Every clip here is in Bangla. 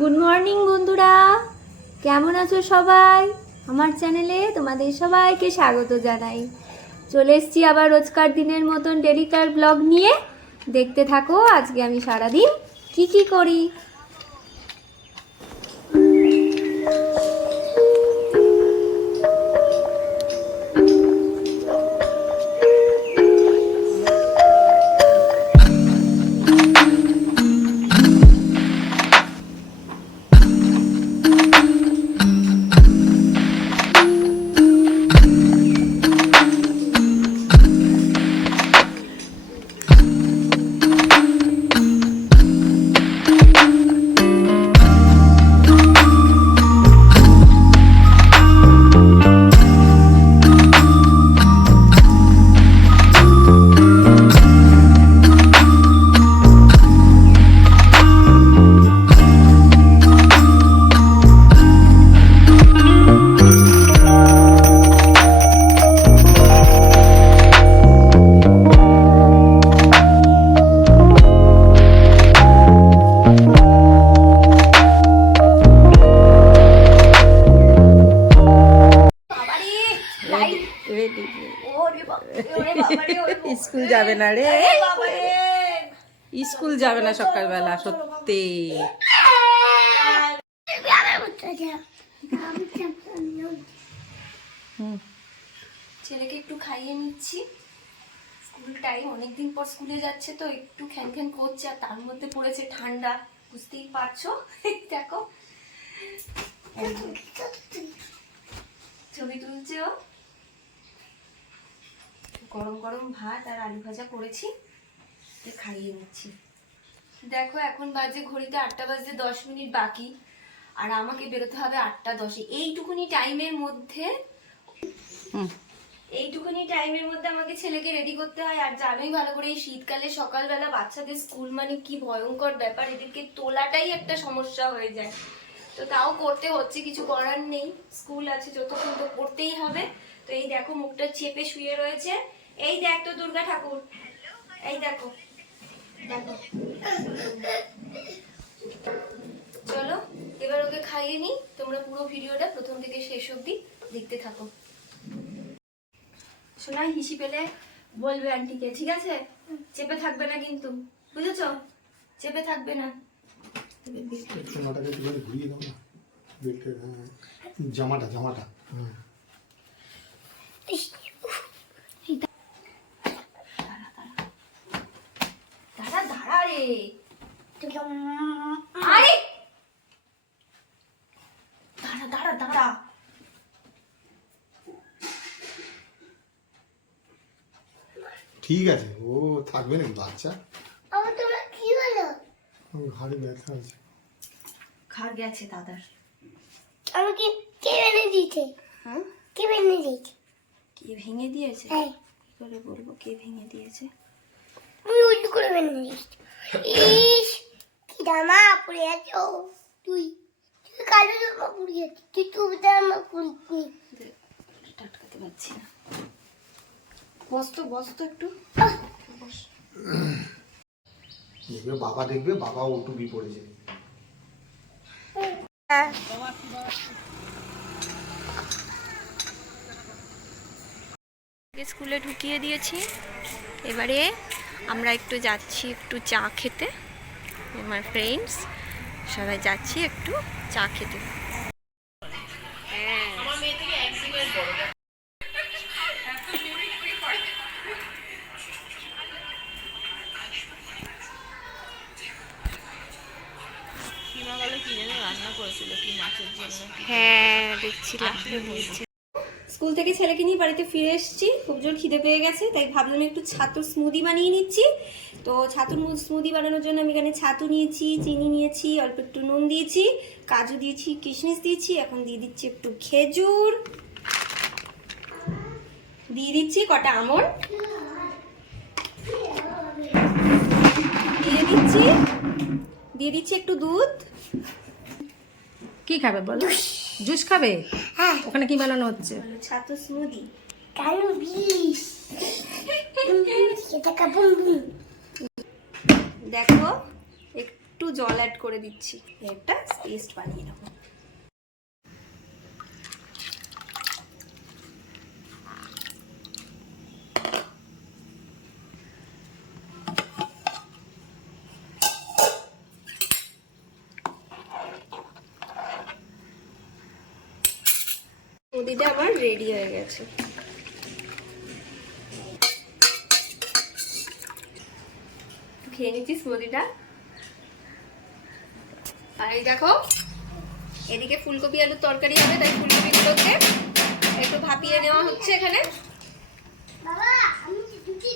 গুড মর্নিং বন্ধুরা, কেমন আছো সবাই? আমার চ্যানেলে তোমাদের সবাইকে স্বাগত জানাই। চলে এসেছি আবার রোজকার দিনের মতন ডেলিকার ব্লগ নিয়ে। দেখতে থাকো আজকে আমি সারাদিন কি করি। স্কুল যাবে না রে, স্কুল যাবে না সকালবেলা। সত্যি ছেলেকে একটু খাইয়ে নিচ্ছি। স্কুল টাইম, অনেকদিন পর স্কুলে যাচ্ছে তো একটু খ্যান খ্যান করছে, আর তার মধ্যে পড়েছে ঠান্ডা, বুঝতেই পারছো। দেখো ছবি তুলছে ও। গরম গরম ভাত আর আলু ভাজা করেছি, খাইয়ে নিচ্ছি। দেখো এখন বাজে ঘড়িতে 8টা বাজতে 10 মিনিট বাকি, আর আমাকে বেরোতে হবে 8টা 10-এ। এইটুকুনি টাইমের মধ্যে আমাকে ছেলেকে রেডি করতে হয়। আর জানোই ভালো করে এই শীতকালে সকালবেলা বাচ্চাদের স্কুল মানে কি ভয়ঙ্কর ব্যাপার, এদেরকে তোলাটাই একটা সমস্যা হয়ে যায়। তো তাও করতে হচ্ছে, কিছু করার নেই, স্কুল আছে যতক্ষণ তো করতেই হবে। তো এই দেখো মুখটা চেপে শুয়ে রয়েছে। এই দেখ তো দুর্গা ঠাকুর, এই দেখো দেখো। চলো এবার ওকে খাইয়ে নি। তোমরা পুরো ভিডিওটা প্রথম থেকে শেষ অবধি দেখতে থাকো। শোনা, হিসি পেলে বলবে আন্টিকে, ঠিক আছে? চেপে থাকবে না কিন্তু, বুঝেছ? চেপে থাকবে না। ঘুরিয়ে দাও না বেল্টের, জামাটা দাঁড়া রে। আরে দাঁড়া। ঠিক আছে, ও থাকবে না বাচ্চা। আমার তোমার কি হলো? ঘাড়ে ব্যথা আছে। ঘাড় গেছে দাদার। আমাকে কে ভেঙে দিয়েছে? হ্যাঁ, কে ভেঙে দিয়েছে? কে ভেঙে দিয়েছে? হ্যাঁ, কি করে বলবো কে ভেঙে দিয়েছে? তুমি উল্টো করে ভেঙে দিয়েছ। ইস, কি জামা পরে আছো তুই? তুই কালো জামা পরে আছিস, তুই টুপি জামা পরিসনি। টাটকাতে পারছি না। বস তো একটু বস। দেখবে বাবা, দেখবে বাবা ও টুপি পড়েছে। স্কুলে ঢুকিয়ে দিয়েছি, এবারে আমরা একটু যাচ্ছি একটু চা খেতে। আমার ফ্রেন্ডস সবাই যাচ্ছি একটু চা খেতে। হ্যাঁ দেখছিলাম। স্কুল থেকে ছেলেকে নিয়ে বাড়িতে ফিরে এসেছি, খুব জোর খিদে পেয়ে গেছে, তাই ভাবলাম একটু ছাতুর স্মুদি বানিয়ে নিচ্ছি। তো ছাতুর স্মুদি বানানোর জন্য আমি এখানে ছাতু নিয়েছি, চিনি নিয়েছি, অল্প একটু নুন দিয়েছি, কাজু দিয়েছি, কিশমিশ দিয়েছি, এখন দিয়ে দিচ্ছি একটু খেজুর, দিয়ে দিচ্ছি কটা আমন্ড, দিয়ে দিচ্ছি একটু দুধ। কি খাবে বলো? জুস খাবে? হ্যাঁ, ওখানে কি বানানো হচ্ছে? ছাতু স্মুদি। কালো বিষ সেটা কাপুন। দেখো একটু জল অ্যাড করে দিচ্ছি, একটা পেস্ট বানিয়ে নেব। স্মুদিটা আমার রেডি হয়ে গেছে। খেয়ে নিচ্ছি স্মুদিটা। আর এই দেখো, এদিকে ফুলকপি আলুর তরকারি হবে, তাই ফুলকপিগুলোকে একটু ভাপিয়ে নেওয়া হচ্ছে এখানে। বাবা আমি দুটি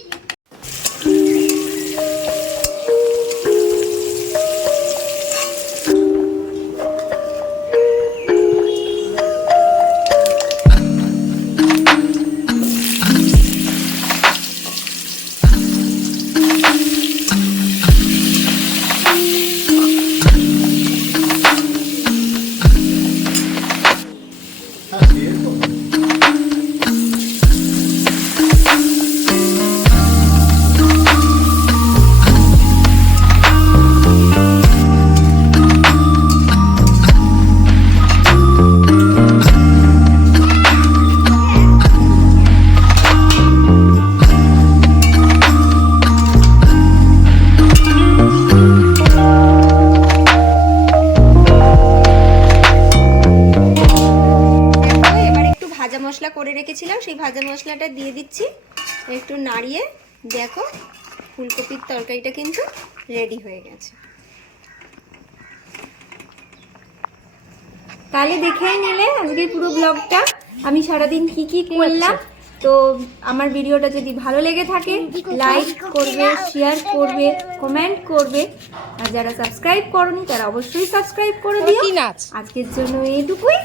হ্যাঁ দিয়ে তো। এবার একটু ভাজা মশলা করে রেখেছিলাম, সেই ভাজা মশলাটা দিয়ে দিচ্ছি, একটু নাড়িয়ে। দেখো ফুলকপির তরকারিটা কিন্তু রেডি হয়ে গেছে। তাহলে দেখেই নিলে আজকে পুরো ব্লগটা আমি সারাদিন কি কি করলাম। তো আমার ভিডিওটা যদি ভালো লেগে থাকে লাইক করবে, শেয়ার করবে, কমেন্ট করবে, আর যারা সাবস্ক্রাইব করনি তারা অবশ্যই সাবস্ক্রাইব করে দিও। কি নাচ? আজকের জন্য এইটুকুই।